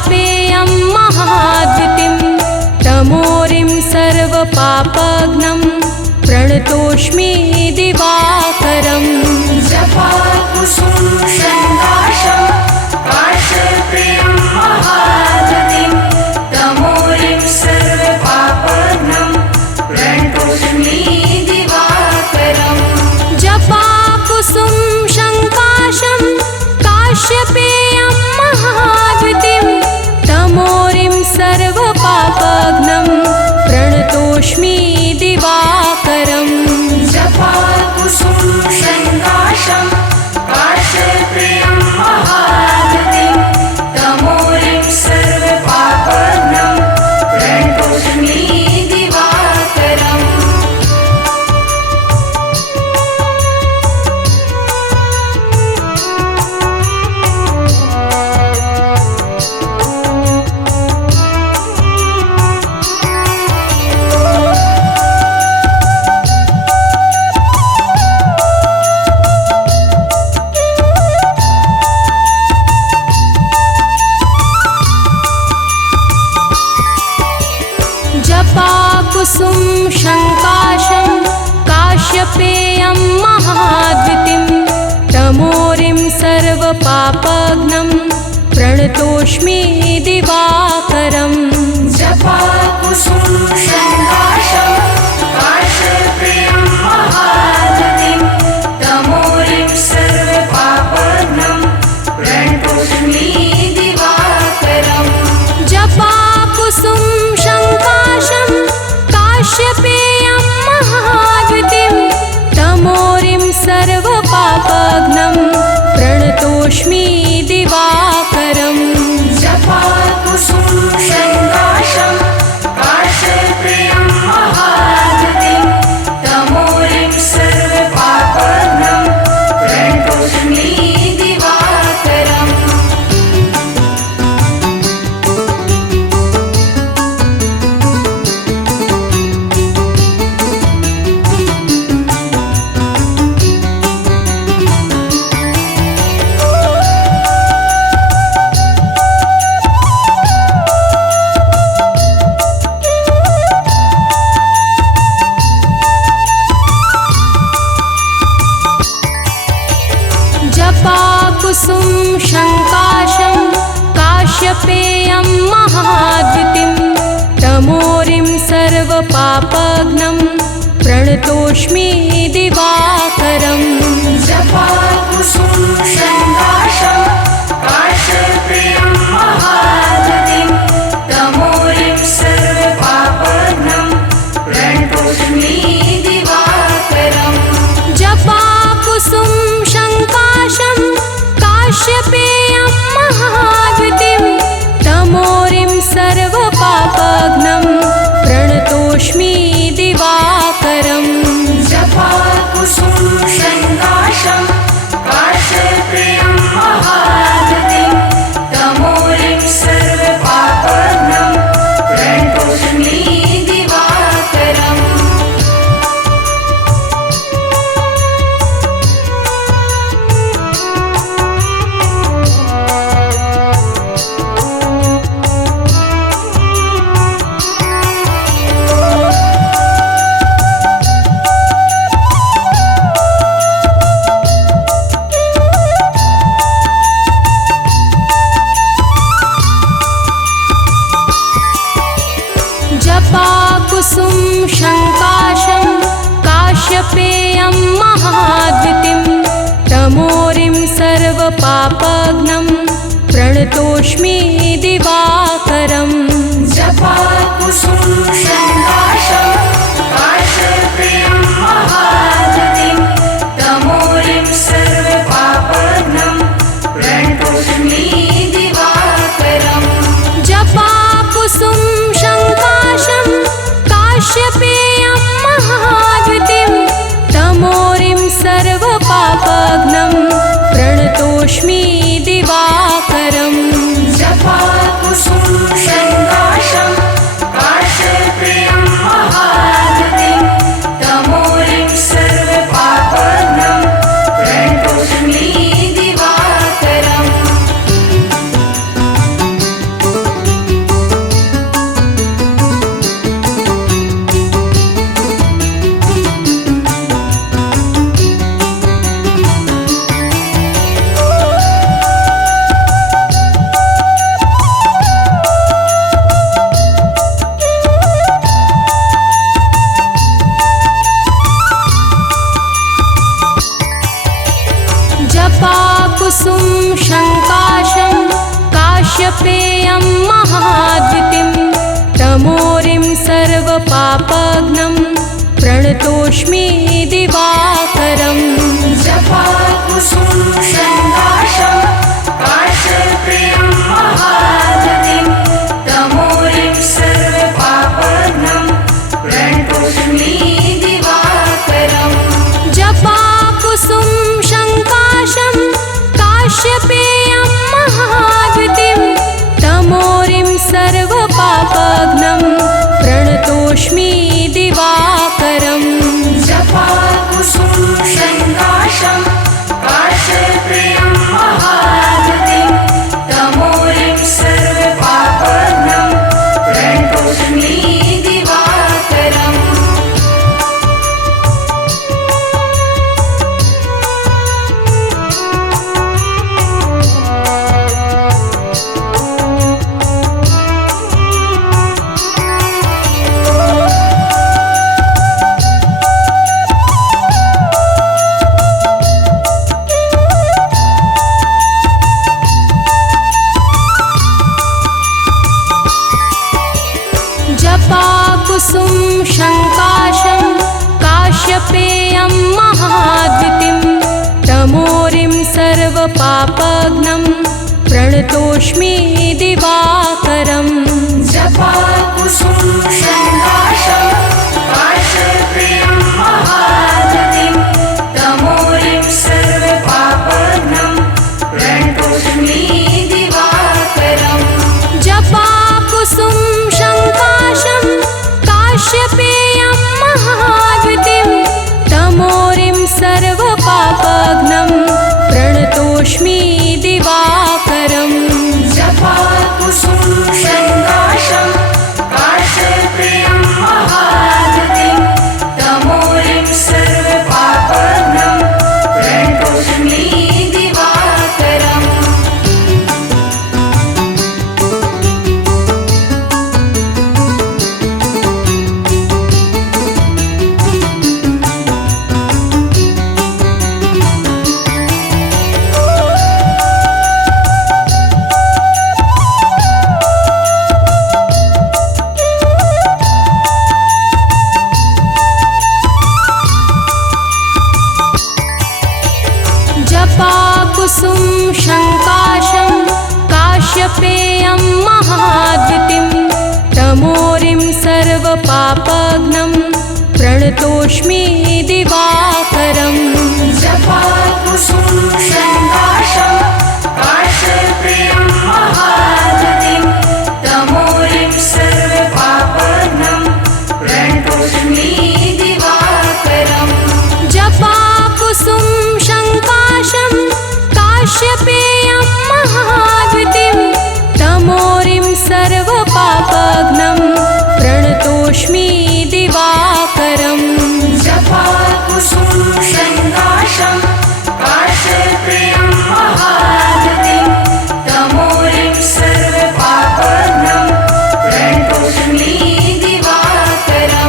काश्यपेयं महाद्युतिं तमोरिं सर्वपापघ्नं प्रणतोऽस्मि दिवाकरम्। जपाकुसुम संकाशं काश्यपेयं महाद्युतिं तमोरिं सर्वपापघ्नं प्रणतोऽस्मि दिवाकरम्। जपाकुसुम संकाशं काश्यपेयं महाद्युतिं तमोरिं सर्वपापघ्नं प्रणतोऽस्मि दिवाकरम्। जपाकुसुम संकाशं काश्यपेयं महाद्युतिं तमोरिं सर्वपापघ्नं प्रणतोऽस्मि दिवाकरम्। जपाकुसुम संकाशं काश्यपेयं महाद्युतिं तमोरिं सर्वपापघ्नं प्रणतोऽस्मि दिवाकरम्। जपाकुसुम संकाशं काश्यपेयं महाद्युतिं तमोरिं सर्वपापघ्नं प्रणतोऽस्मि दिवाकरम्। जपाकुसुम संकाशं काश्यपेयं महाद्युतिं तमोरिं सर्वपापघ्नं प्रणतोऽस्मि दिवाकरम्। जपाकुसुम संकाशं काश्यपेयं महाद्युतिं तमोरिं सर्वपापघ्नं प्रणतोऽस्मि दिवाकरम्। जपाकुसुम संकाशं काश्यपेयं महाद्युतिं तमोरिं सर्वपापघ्नं प्रणतोऽस्मि दिवाकरम्। जपाकुसुम संकाशं काश्यपेयं महाद्युतिं तमोरिं सर्वपापघ्नं प्रणतोऽस्मि दिवाकरम्। जपाकुसुम संकाशं काश्यपेयं महाद्युतिं तमोरिं सर्वपापघ्नं प्रणतोऽस्मि दिवाकरम्। जपाकुसुम संकाशं काश्यपेयं महाद्युतिं तमोरिं सर्वपापघ्नं प्रणतोऽस्मि दिवाकरम्। जपाकुसुम संकाशं काश्यपेयं महाद्युतिं तमोरिं सर्वपापघ्नं प्रणतोऽस्मि दिवाकरम्। जपाकुसुम संकाशं काश्यपेयं महाद्युतिं तमोरिं सर्वपापघ्नं प्रणतोऽस्मि दिवाकरम्। जपाकुसुम संकाशं काश्यपेयं महाद्युतिं तमोरिं सर्वपापघ्नं प्रणतोऽस्मि दिवाकरम्। जपाकुसुम संकाशं काश्यपेयं जपाकुसुम शङ्काशं काश्यपेयं महाद्युतिं तमोरिं सर्वपापघ्नं प्रणतोऽस्मि दिवाकरम् जपाकुसुम शङ्काशं काश्यपेयं महाद्युतिं तमोरिं सर्वपापघ्नं प्रणतोऽस्मि दिवाकरम् जपाकुसुम शङ्काशं काश्यपेयं महाद्युतिं तमोरिं सर्वपापघ्नं प्रणतोऽस्मि दिवाकरम् जपाकुसुम शङ्काशं काश्यपेयं महाद्युतिं तमोरिं सर्वपापघ्नं प्रणतोऽस्मि दिवाकरम् जपाकुसुम शङ्काशं काश्यपेयं महाद्युतिं तमोरिं सर्वपापघ्नं प्रणतोऽस्मि दिवाकरम् जपाकुसुम शङ्काशं काश्यपेयं महाद्युतिं तमोरिं सर्वपापघ्नं प्रणतोऽस्मि दिवाकरम् जपाकुसुम शङ्काशं काश्यपेयं महाद्युतिं तमोरिं सर्वपापघ्नं प्रणतोऽस्मि दिवाकरम् जपाकुसुम शङ्काशं काश्यपेयं महाद्युतिं तमोरिं सर्वपापघ्नं प्रणतोऽस्मि दिवाकरम् जपाकुसुम शङ्काशं काश्यपेयं महाद्युतिं तमोरिं सर्वपापघ्नं प्रणतोऽस्मि दिवाकरम् जपाकुसुम शङ्काशं काश्यपेयं महाद्युतिं तमोरिं सर्वपापघ्नं प्रणतोऽस्मि दिवाकरम् जपाकुसुम शङ्काशं काश्यपेयं महाद्युतिं तमोरिं सर्वपापघ्नं प्रणतोऽस्मि दिवाकरम् जपाकुसुम शङ्काशं काश्यपेयं महाद्युतिं तमोरिं सर्वपापघ्नं प्रणतोऽस्मि दिवाकरम्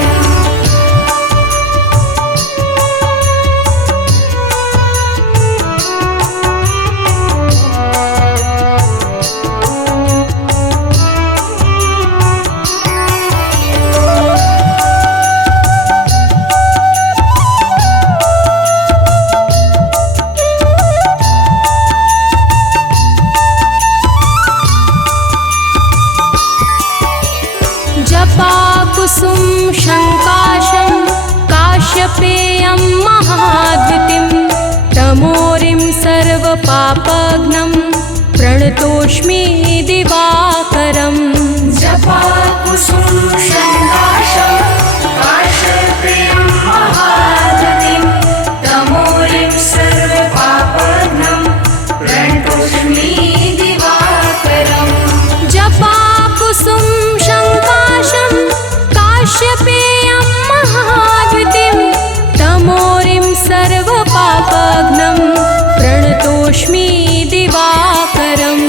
जपाकुसुम शङ्काशं काश्यपेयं महाद्युतिं तमोरिं सर्वपापघ्नं प्रणतोऽस्मि दिवाकरम् जपाकुसुम शङ्काशं काश्यपेयं महाद्युतिं तमोरिं सर्वपापघ्नं प्रणतोऽस्मि दिवाकरम् जपाकुसुम शङ्काशं काश्यपेयं महाद्युतिं तमोरिं सर्वपापघ्नं प्रणतोऽस्मि दिवाकरम्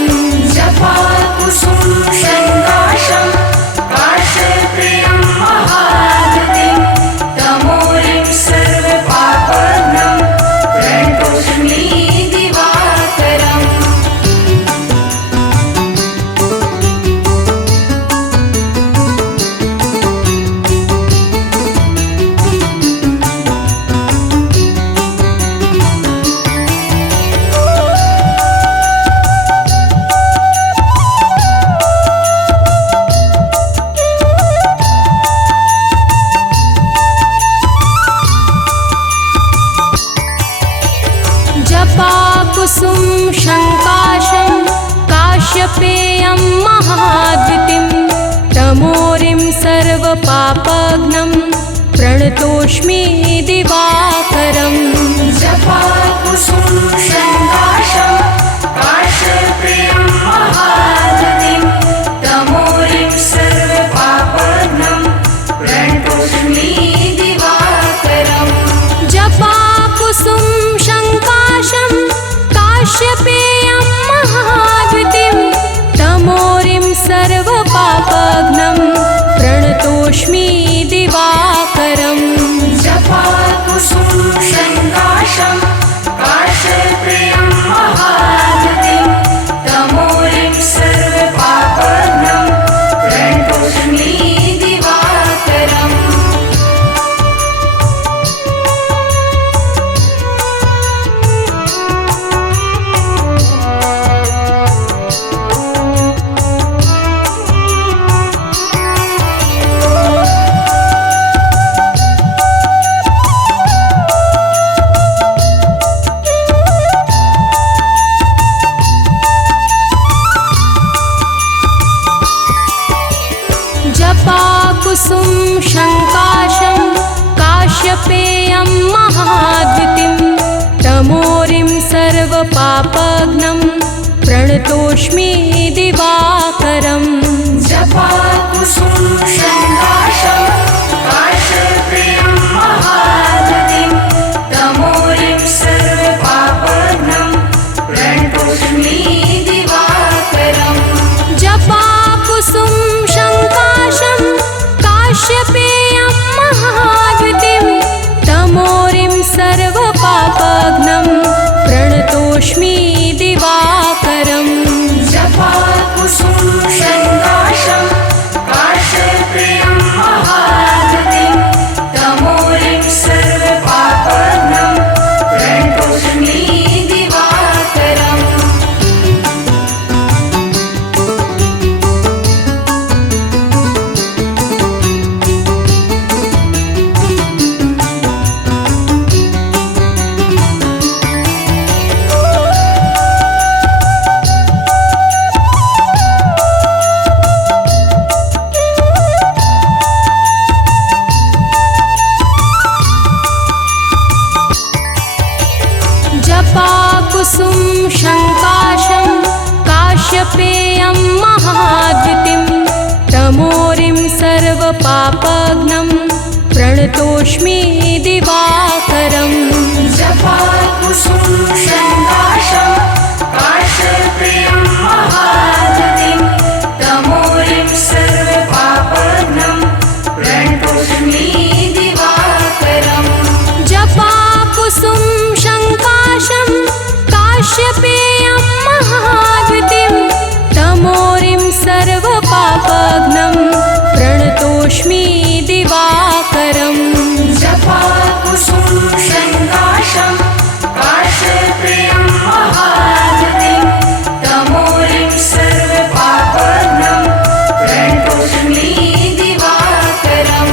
जपाकुसुम शङ्काशं काश्यपेयं महाद्युतिं तमोरिं सर्वपापघ्नं जपाकुसुम शङ्काशं काश्यपेयं महाद्युतिं तमोरिं सर्वपापघ्नं प्रणतोऽस्मि दिवाकरम् जपाकुसुम शङ्काशं काश्यपेयं महाद्युतिं तमोरिं सर्वपापघ्नं प्रणतोऽस्मि दिवाकरम् जपाकुसुम शङ्काशं काश्यपेयं महाद्युतिं तमोरिं सर्वपापघ्नं प्रणतोऽस्मि दिवाकरम् जपाकुसुम शङ्काशं काश्यपेयं महाद्युतिं तमोरिं सर्वपापघ्नं प्रणतोऽस्मि दिवाकरम् जपाकुसुम शङ्काशं काश्यपेयं महाद्युतिं तमोरिं सर्वपापघ्नं प्रणतोऽस्मि दिवाकरम् जपाकुसुम शङ्काशं काश्यपेयं महाद्युतिं तमोरिं सर्वपापघ्नं प्रणतोऽस्मि दिवाकरम् जपाकुसुम शङ्काशं काश्यपेयं महाद्युतिं तमोरिं सर्वपापघ्नं प्रणतोऽस्मि दिवाकरम् जपाकुसुम शङ्काशं काश्यपेयं महाद्युतिं तमोरिं सर्वपापघ्नं प्रणतोऽस्मि दिवाकरम् जपाकुसुम शङ्काशं काश्यपेयं महाद्युतिं तमोरिं सर्वपापघ्नं प्रणतोऽस्मि दिवाकरम् जपाकुसुम शङ्काशं काश्यपेयं महाद्युतिं तमोरिं सर्वपापघ्नं प्रणतोऽस्मि दिवाकरम् जपाकुसुम शङ्काशं काश्यपेयं महाद्युतिं तमोरिं सर्वपापघ्नं प्रणतोऽस्मि दिवाकरम् जपाकुसुम शङ्काशं काश्यपेयं महाद्युतिं तमोरिं सर्वपापघ्नं प्रणतोऽस्मि दिवाकरम्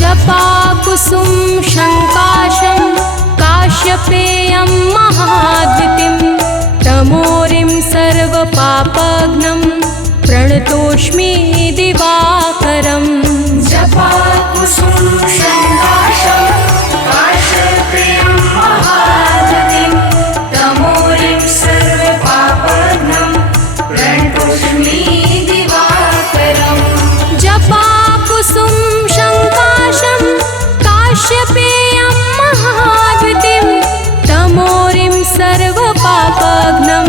जपाकुसुम शङ्काशं काश्यपेयं महाद्युतिं तमोरिं सर्वपापघ्नं प्रणतोऽस्मि दिवाकरम् जपाकुसुम शङ्काशं काश्यपेयं महाद्युतिं तमोरिं सर्वपापघ्नं प्रणतोऽस्मि दिवाकरम् जपाकुसुम शङ्काशं काश्यपेयं महाद्युतिं तमोरिं सर्वपापघ्नं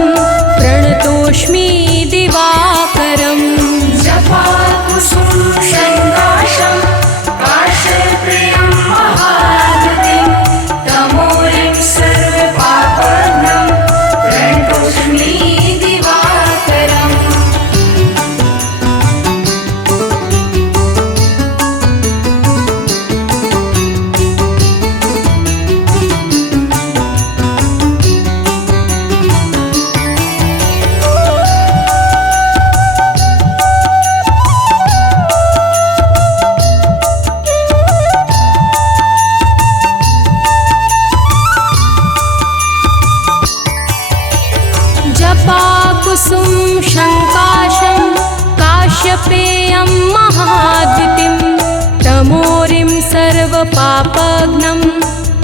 प्रणतोऽस्मि दिवाकरम् जपाकुसुम शङ्काशं काश्यपेयं महाद्युतिं तमोरिं सर्वपापघ्नं प्रणतोऽस्मि दिवाकरम् सर्वपापघ्नं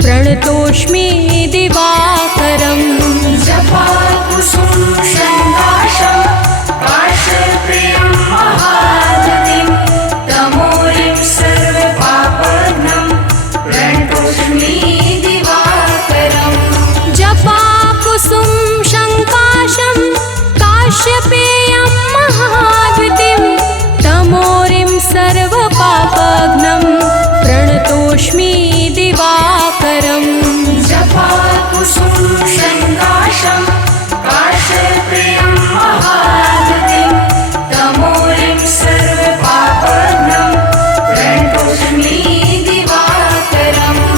प्रणतोऽस्मि दिवाकरम् जपाकुसुम शङ्काशं काश्यपेयं महागतिं तमोरिं सर्वपापघ्नं प्रणतोऽस्मि दिवाकरम् जपाकुसुम शङ्काशं काश्यपेयं महागतिं तमोरिं सर्वपापघ्नं प्रणतोऽस्मि दिवाकरम् जपाकुसुम शङ्काशं काश्यपेयं महागतिं तमोरिं सर्वपापघ्नं प्रणतोऽस्मि दिवाकरम्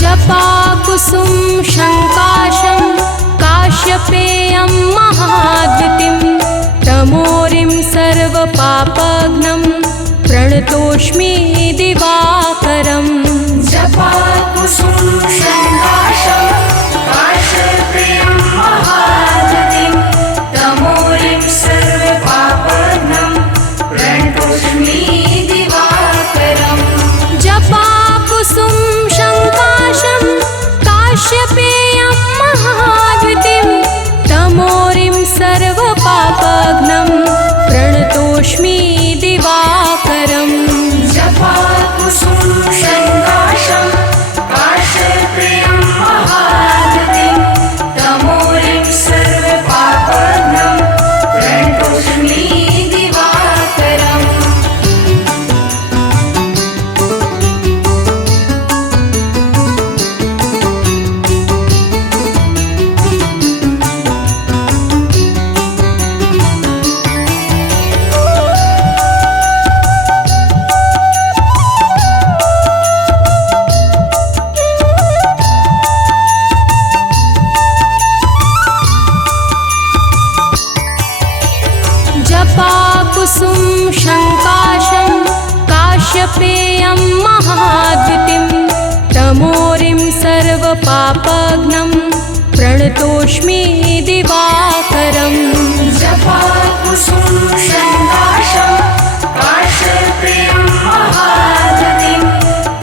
जपाकुसुम शङ्काशं काश्यपेयं महाद्युतिं तमोरिं सर्वपापघ्नं प्रणतोऽस्मि दिवाकरम् जपाकुसुम शङ्काशं काश्यपेयं महागतिं तमोरिं सर्वपापघ्नं प्रणतोऽस्मि दिवाकरम् जपाकुसुम शङ्काशं काश्यपेयं महाद्युतिं तमोरिं सर्वपापघ्नं प्रणतोऽस्मि दिवाकरम् जपाकुसुम शङ्काशं काश्यपेयं महागतिं तमोरिं सर्वपापघ्नं प्रणतोऽस्मि दिवाकरम् जपाकुसुम शङ्काशं काश्यपेयं महाद्युतिं तमोरिं सर्वपापघ्नं प्रणतोऽस्मि दिवाकरम् जपाकुसुम शङ्काशं काश्यपेयं महागतिं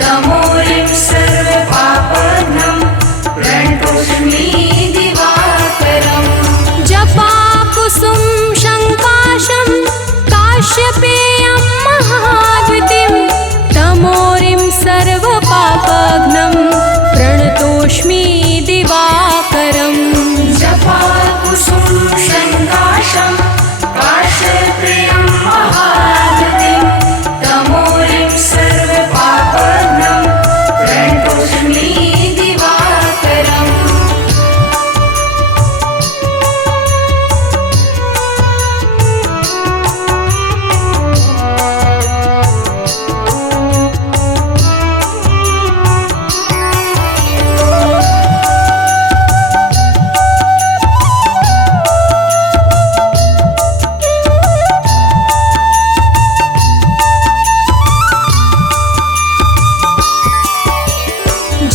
तमोरिं सर्वपापघ्नं प्रणतोऽस्मि दिवाकरम् जपाकुसुम शङ्काशं काश्यपेयं महाद्युतिं तमोरिं सर्वपापघ्नं प्रणतोऽस्मि दिवाकरम् जपाकुसुम शङ्काशं काश्यपेयं महागतिं तमोरिं सर्वपापघ्नं प्रणतोऽस्मि दिवाकरम्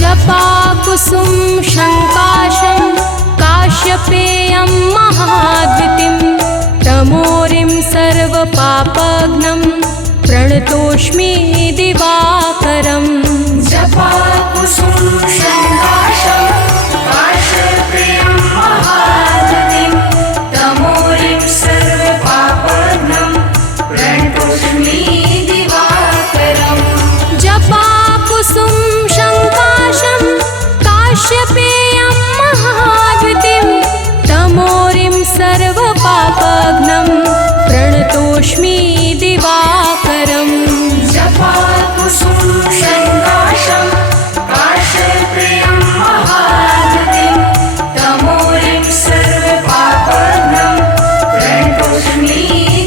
जपाकुसुम शङ्काशं काश्यपेयं महाद्युतिं तमोरिं सर्वपापघ्नं प्रणतोऽस्मि दिवाकरम् जपाकुसुम शङ्काशं काश्यपेयं महागतिं तमोरिं सर्वपापघ्नं प्रणतोऽस्मि दिवाकरम् जपाकुसुम शङ्काशं काश्यपेयं महाद्युतिं तमोरिं सर्वपापघ्नं प्रणतोऽस्मि दिवाकरम् जपाकुसुम शङ्काशं काश्यपेयं महागतिं तमोरिं सर्वपापघ्नं प्रणतोऽस्मि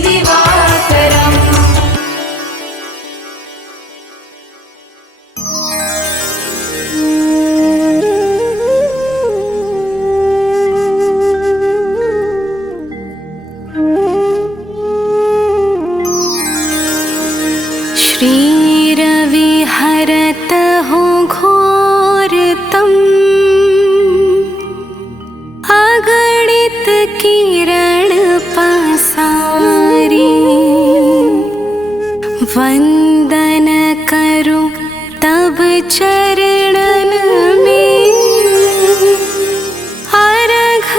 दिवाकरम् श्रीरविहरत हो घोरतम् अगणित किरण पसारी। वंदन करो तब चरणन में अर्घ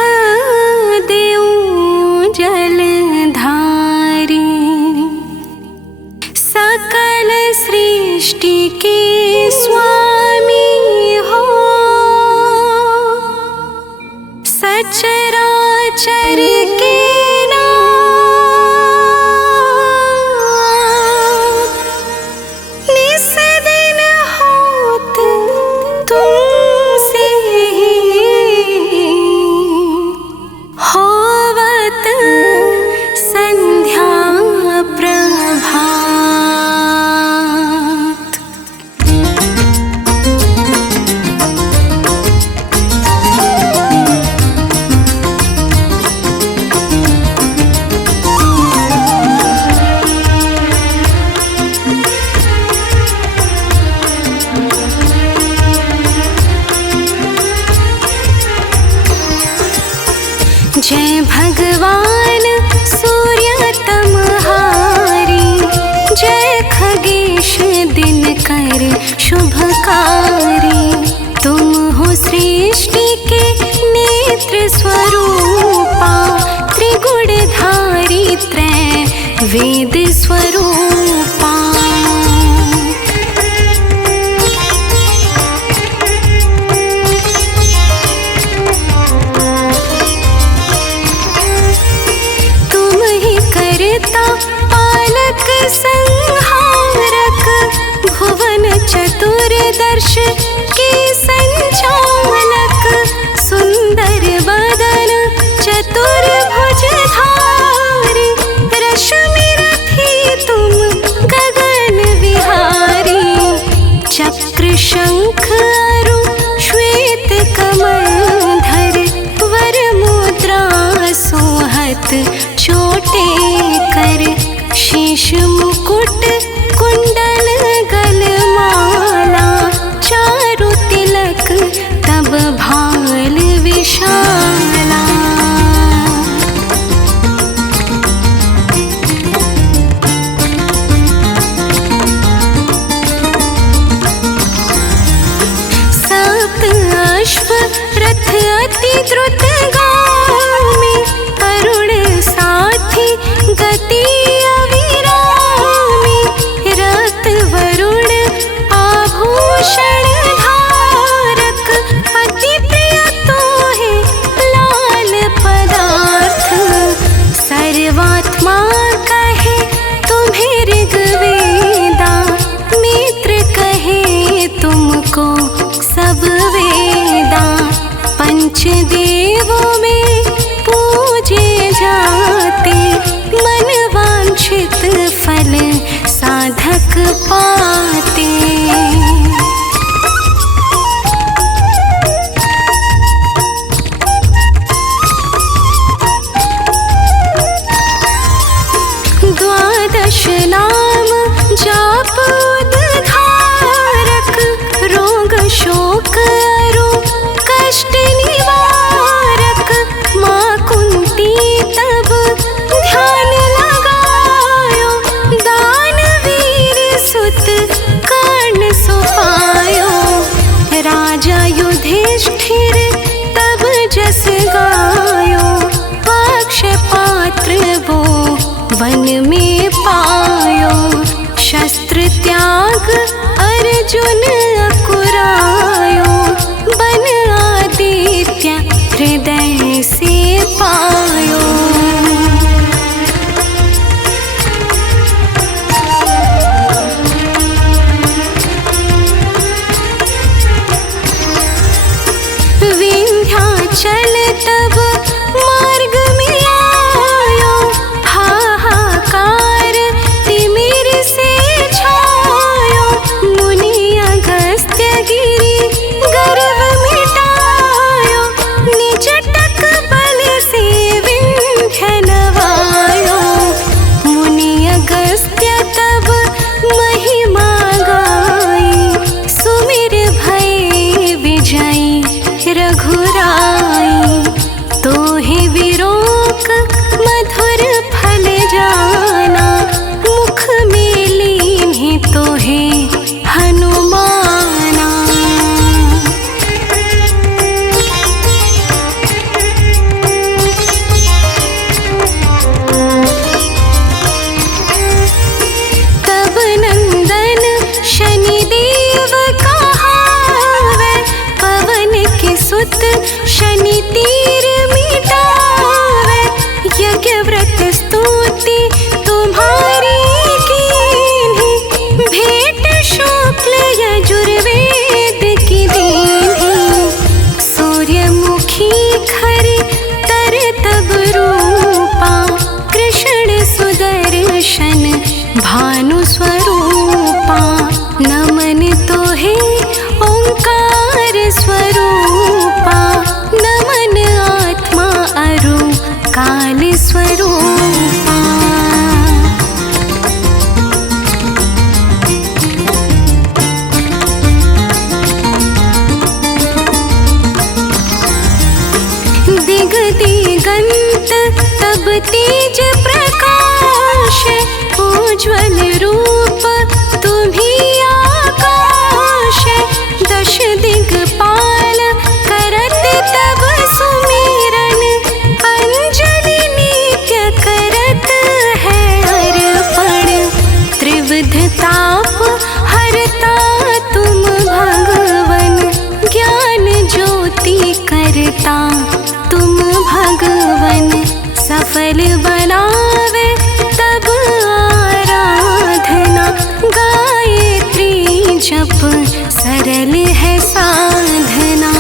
देऊं जलधारी। सकल सृष्टि के स्वामी हो सचराचर के निस दिन होत तुमसे होवत संध्या प्रभात। जय भगवान सूर्य तमहारी। जय खगेश दिनकर शुभकारी। तुम हो सृष्टि के नेत्र स्वरूपा। त्रिगुणधारी त्रय वेद स्वरूपा। पालक संहारक भुवन चतुर्दश के संचालक। सुंदर बदन चतुर्भुजधारी। रश्मि रथी तुम गगन विहारी। चक्र शंख अरु श्वेत कमलधर। वर मुद्रा सोहत छोटे कर। शीश मुकुट कुंडल गलमाला। चारु तिलक तब भाल विशाला। सप्त अश्व रथ अति द्रुतगामी। करुण साथी गति अविरामी। रत वरुण आभूषण धारक। अति प्रिय तो है लाल पदार्थ। सर्वात्मा कहे तुम्हें ऋग्वेदा। मित्र कहे तुमको सब वेदा। पंचदेवों में पूजे जाते। मन वांछित फल साधक पाते। द्वादश नाम जाप उद्धारक। रोग शोक अरु कष्ट निवारक। माँ कुंती तब ध्यान लगायो। दानवीर सुत कर्ण सुपायो। राजा युधिष्ठिर तब जस गायो। पक्ष पात्र वो वन में पायो। शस्त्र त्याग अर्जुन अकुरायो। बन आदित्य हृदय से पायो। विंध्याचल तब मार्ग में आयो। हाहाकार तिमिर से छायो। मुनि अगस्त्य गिरि गर्व मिटायो। निज टक बल से काल स्वरूपा। दिग दिगंत तब तेज प्रकाश, उज्ज्वल रूप तुम्ही आकाश। दश दिगपाल करत तब सुमिरन, अंजलि नित्य करत है अर्पण। त्रिविध ताप हरता तुम भगवन, ज्ञान ज्योति करता तुम भगवन। सफल बनावे तब आराधना, गायत्री जप सरल है साधना।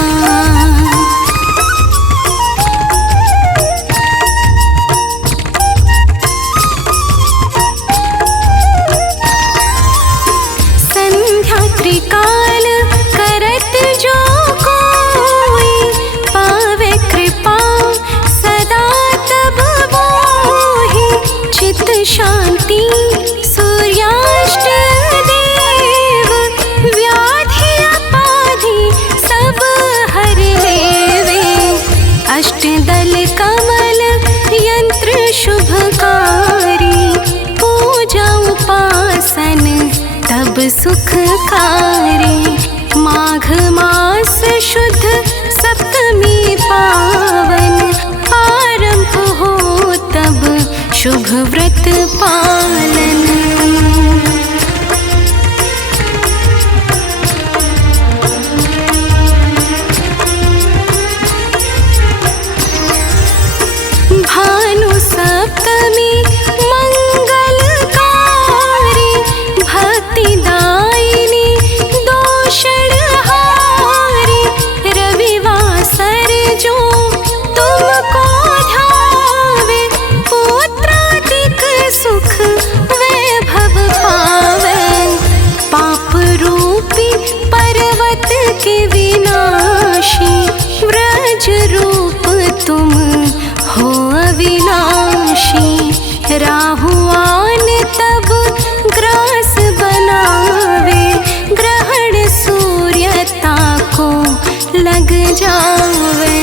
संध्या त्रिकाल करत जो कोई, पावे कृपा सदा तब मोहि। चित शांति सूर्याष्ट देव, व्याधि अपाधि सब हर लेवे। अष्टदल कमल यंत्र शुभकारी, पूजा उपासन तब सुखकारी। माघ मास शुद्ध सप्तमी पावन, आरंभ हो तब शुभ व्रत पालन। भानु सप्तमी मंगलकारी, भक्तिदायिनी दोषणहारी। रविवासर जो तुमको ध्यावे, पुत्रादिक सुख वैभव पावे। पाप रूपी पर्वत के विनाशी, व्रज रूप तुम हो अविनाशी। राहुआन तब ग्रास बनावे, ग्रहण सूर्यता को लग जावे।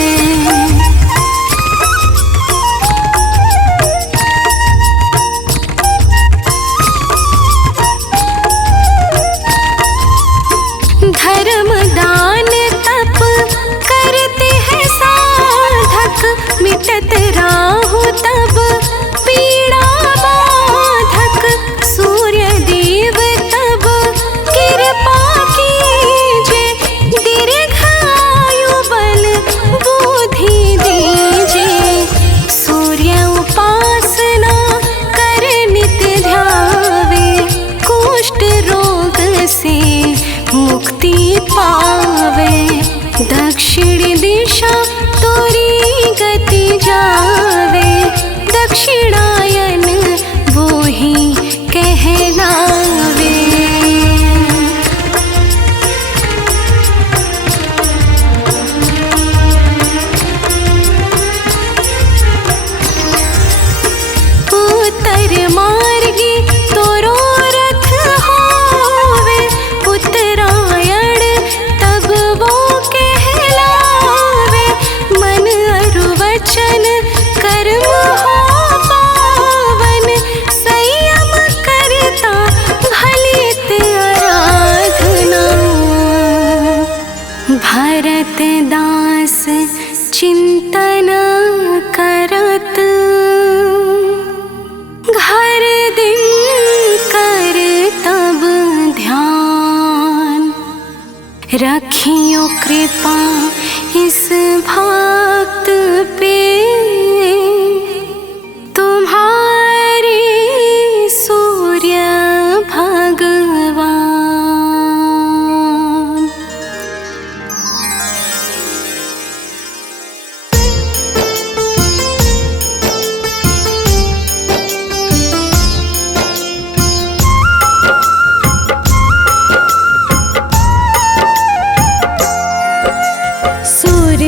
धर्म दान तप करते हैं साधक, मिटत राहु तब पीड़ा बाधक। सूर्य देव तब कृपा कीजे, दीर्घायु बल बुद्धि दीजे। सूर्य उपासना कर नित ध्यावे, कुष्ठ रोग से मुक्ति पावे। दक्षिण दिशा तोरी गति जावे, दक्षिणायन वो ही कहलावे। उत्तर मार्गी तोरो रथ होवे, उत्तरायण तब वो कहलावे। मन अरु वचन कर्म हो पावन, संयम करता भलित आराधना। भरत दास चिंतन करत, घर दिन कर तब ध्यान। रखियो कृपा इस भक्त पे, तुम्हारे सूर्य भगवान।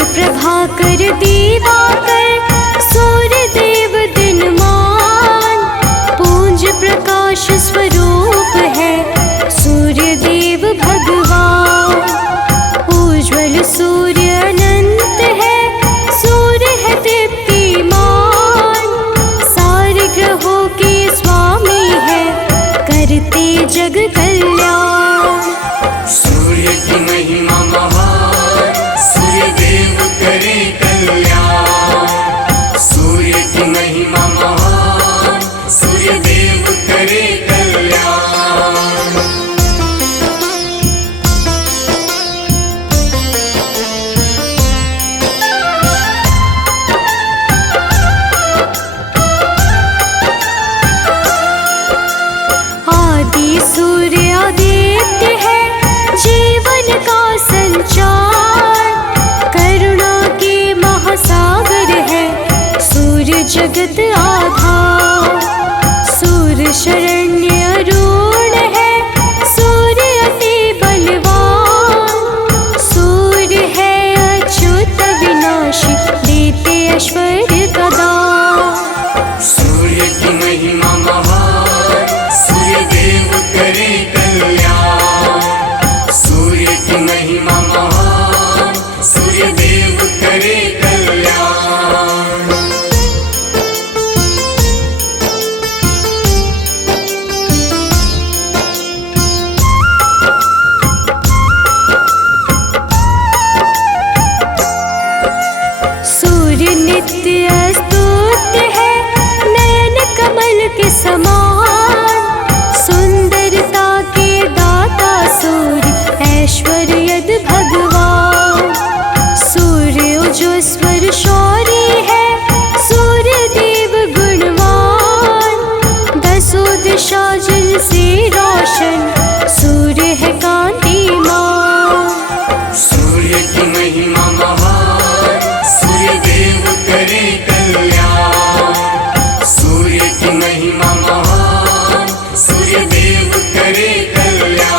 प्रभाकर दीवा करते जग कल्याण। सूर्य की महिमा महान, सूर्य देव करे कल्याण। सूर्य की महिमा महान, सूर्य देव करे कल्याण। आदि सूर्य आदित्य है जीवन का संचार, करुणा के महासागर है सूर्य जगत आधार। सूर्य शरण्य अरुण है, सूर्य अति बलवान। सूर्य है अच्युत विनाशी, देते ऐश्वर्य का दान। सूर्य की महिमा महान, सूर्य देव करे कल्याण। सूर्य की महिमा महान, सूर्य देव करे कल्याण। सूर्य नित्य स्तुत्य है, नयन कमल के समान। सुंदरता के दाता सूर्य, ऐश्वर्यद भगवान। सूर्य ओजस्वर शौर्य है, सूर्य देव गुणवान। दसों दिशा जल से रोशन, सूर्य है कांतिमान। सूर्य की महिमा महान, सूर्य देव करे कल्याण। सूर्य की महिमा महान, सूर्य देव करे कल्याण।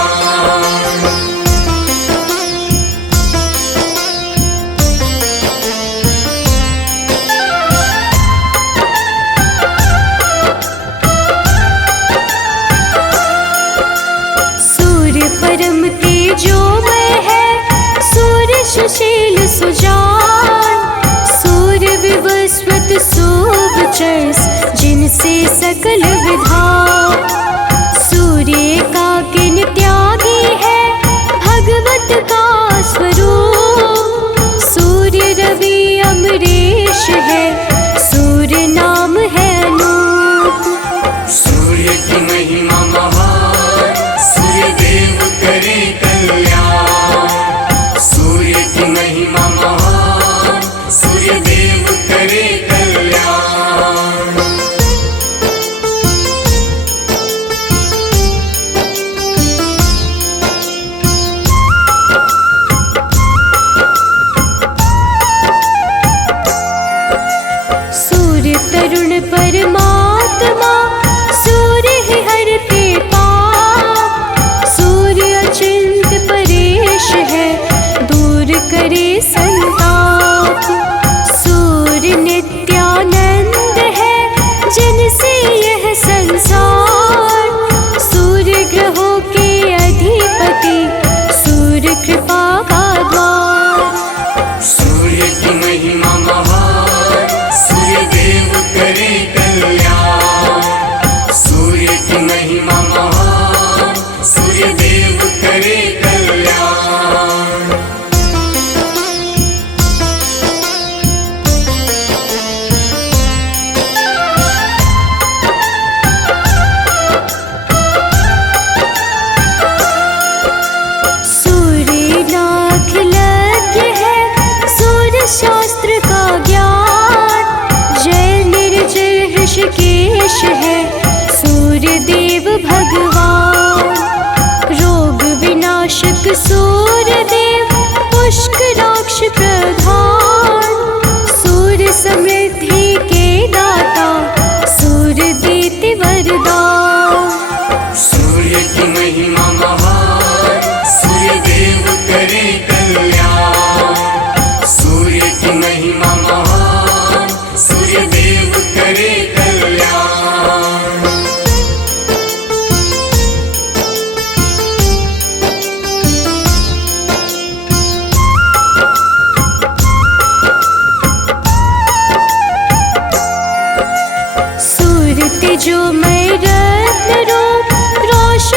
सूर्य परम तेजोमय है, सूर्य सुशील सुजान। सूर्य विवस्वत सुवचर्स, जिनसे सकल विधान। सूर्य एकाकिन त्यागी है, भगवत का स्वरूप। सूर्य रवि अमरीश है, सूर्य नाम है अनूप। सूर्य की महिमा महान, सूर्य देव करे कल्याण। सूर्य की महिमा महान, सूर्य देव करे कल्याण। सूर्य तरुण परमात्मा, सूर्य ही हरते पाप। सूर्य अचिंत परेश है, दूर करे संताप। सूर्य नित्यानंद है, जिनसे यह संसार। सूर्य ग्रहों के अधिपति, सूर्य कृपा का द्वार। सूर्य की महिमा महान, सूर्य देव करे कल्याण। सूर्य की महिमा महान, सूर्य देव करे कल्याण। सूर्य नाखिलज्ञ है, सूर्य शास्त्र का ज्ञान। जय निर्जय ऋषिकेश है, सूर्य देव भगवान। रोग विनाशक सूर्य देव, पुष्कराक्ष प्रधान। सूर्य समृद्धि के दाता, सूर्य देते वरदान। सूर्य की महिमा महान, सूर्य देव करे कल्याण। सूर्य की महिमा महान, सूर्य देव करे कल्याण। तेजोमय रत्न रूप, रोशन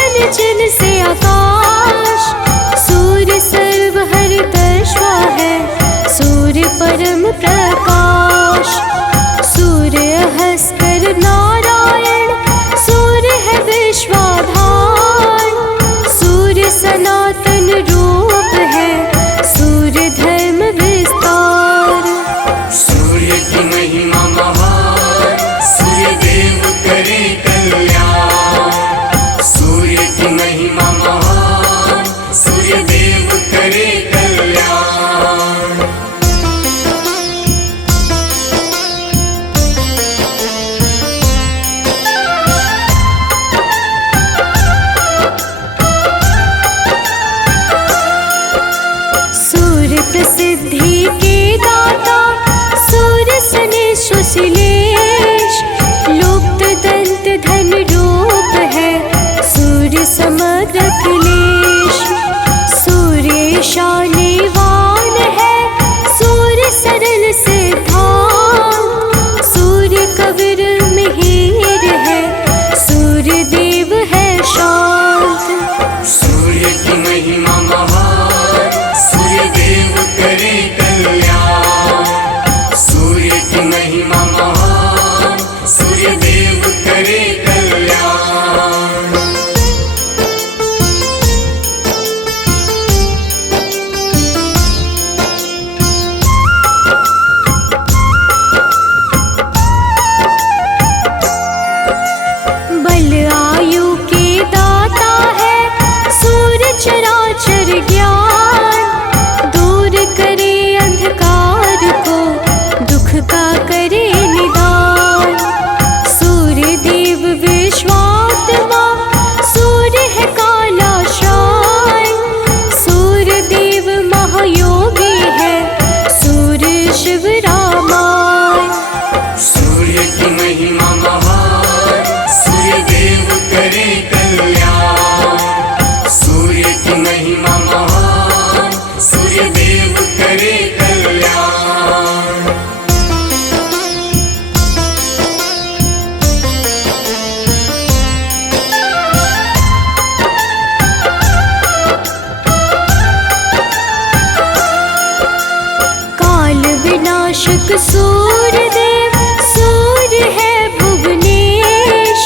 लोक सूर्य देव सूर्य है भुवनेश,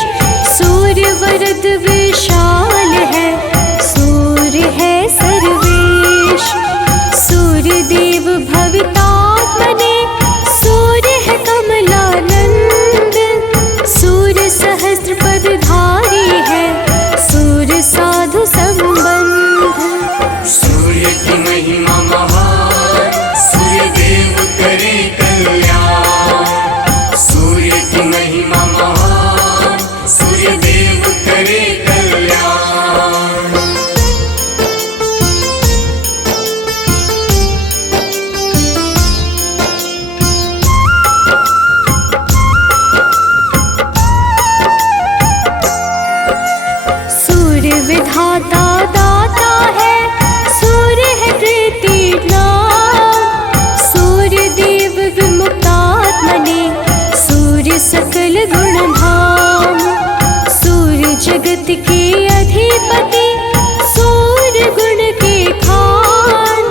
सूर्य वरद विशाल है, सूर्य है सर्वेश। सूर्य देव भवितात्मने, सूर्य है कमलानंद, सूर्य सहस्त्र पदधारी है, सूर्य साधु संबंध। सूर्य की महिमा महान, सूर्य देव करे कल्याण। सूर्य की महिमा महान, सूर्य देव करे कल्याण। सूर्य विधाता दाता है, सूर्य है प्रीतिलाभ, सूर्य देव विमुक्तात्मने, सूर्य सकल गुणधाम। सूर्य जगत के अधिपति, सूर्य गुण के खान,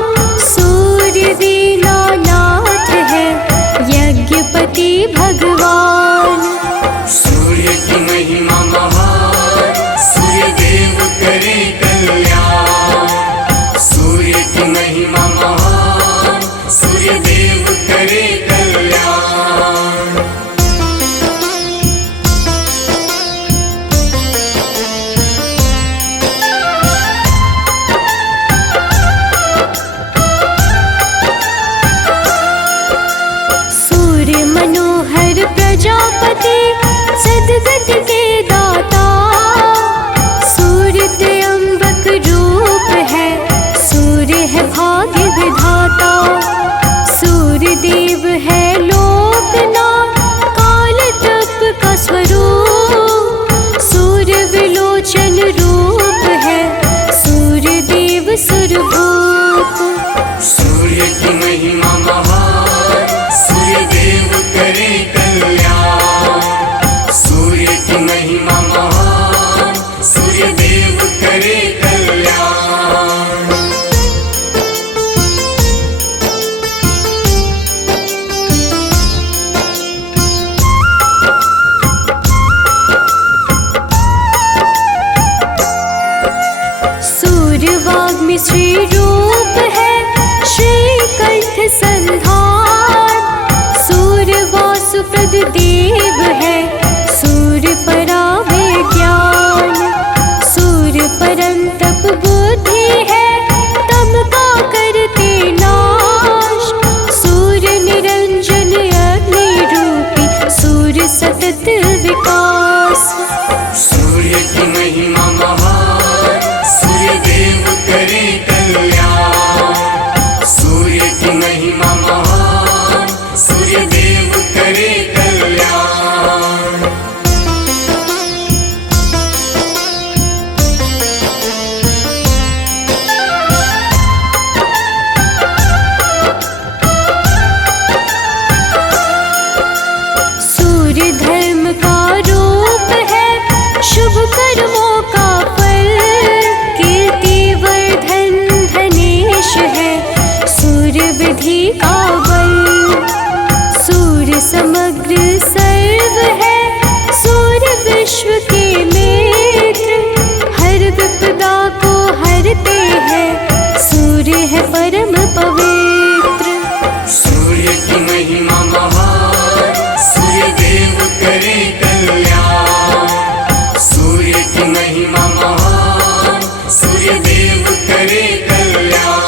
सूर्य दीनानाथ है, यज्ञपति भगवान। सूर्य की महिमा महान, सूर्य देव करे कल्याण। सूर्य की महिमा महान, सूर्य देव करे कल्याण। सूर्य मनोहर प्रजापति, सद्गति के दाता, सूर्य त्र्यंबक रूप है, सूर्य है भाग्य विधाता। सूर्य देव है लोकनाथ, काल तप का स्वरूप, सूर्य विलोचन रूप है, सूर्य देव सुरभूप। सूर्य की महिमा महान, सूर्य देव करे कल्याण। सूर्य की महिमा महान, सूर्य देव करे कल्याण। सूर्य वाग्मी श्री रूप है, श्रीकंठ संधान, सूर्य वासुप्रद देव है, सूर्य परावे ज्ञान। सूर्य परम तप बुद्धि है, तम का करते नाश, सूर्य निरंजन अग्नि रूपी, सूर्य सतत विकास। सूर्य की महिमा महान, सूर्य देव करे कल्याण। सूर्य की महिमा महान, सूर्य देव करे कल्याण। सूर्य धर्म का रूप है, शुभ कर्मों का फल, कीर्तिवर्धन धनेश है, सूर्य विधि का बल। सूर्य समग्र सर्व है, सूर्य विश्व के मित्र, हर विपदा को हरते हैं, सूर्य है परम पवित्र। सूर्य की महिमा महान, सूर्य देव करे कल्याण। सूर्य की महिमा महान, सूर्य देव करे कल्याण।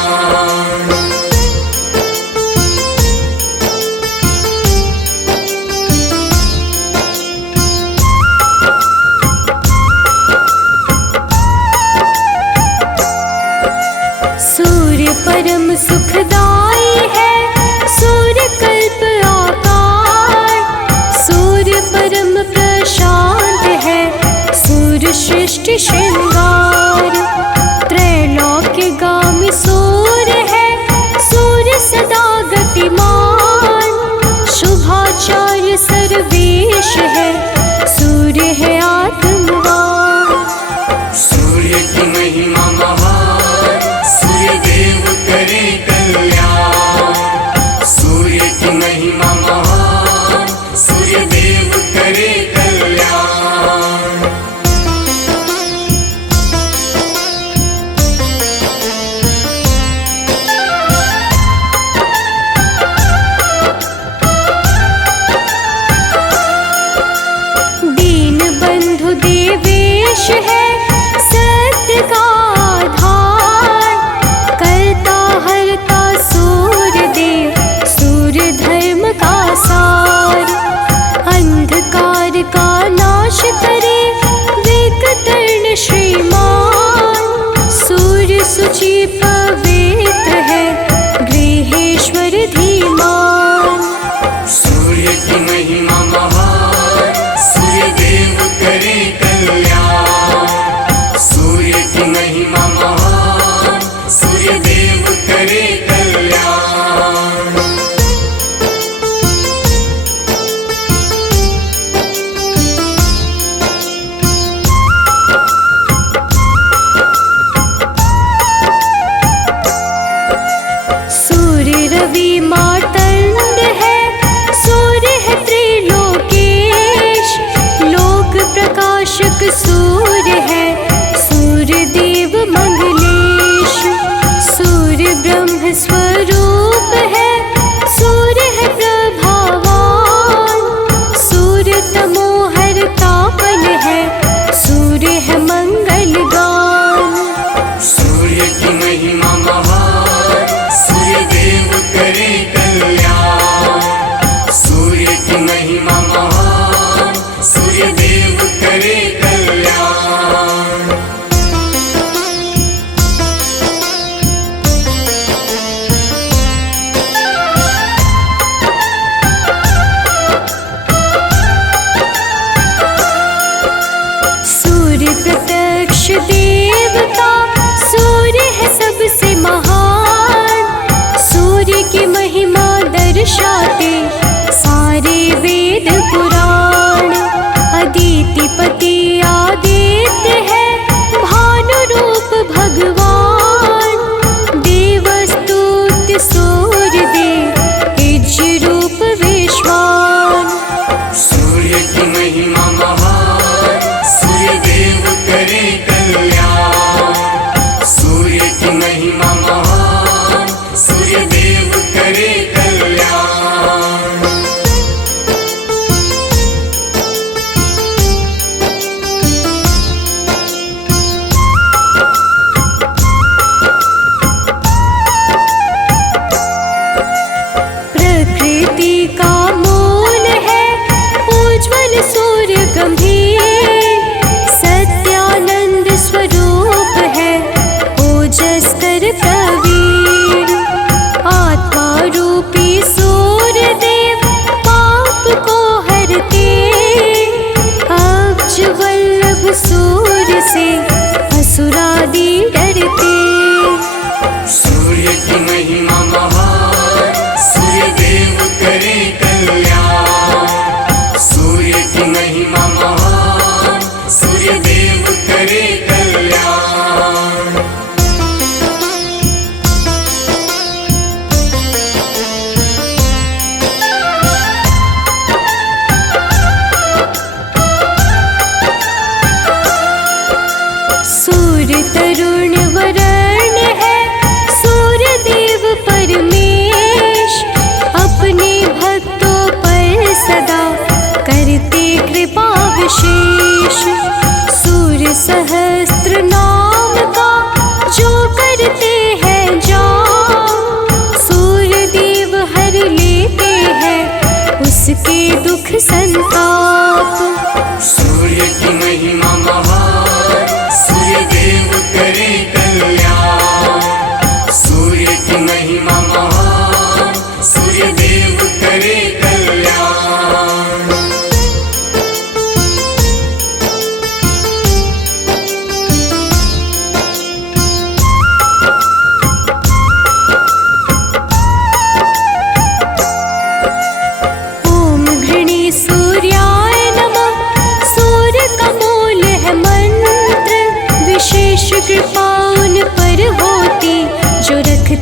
सूर्य परम सुखदाई है, सूर्य कल्प आकार, सूर्य परम प्रशांत है, सूर्य सृष्टि श्रृंगार। त्रैलोक्यगामी सूर्य है, सूर्य सदा गतिमान, शुभाचार्य सर्वेश है, सूर्य है आत्मवान। सूर्य की महिमा महान, सूर्य देव करे कल्याण। सूर्य की महिमा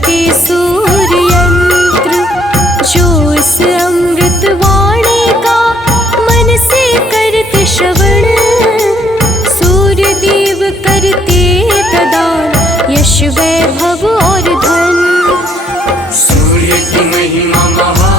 करते सूर्य यंत्र, जो उस अमृत वाणी का मन से करते श्रवण, सूर्य देव करते प्रदान यश वैभव और धन। सूर्य की महिमा महान,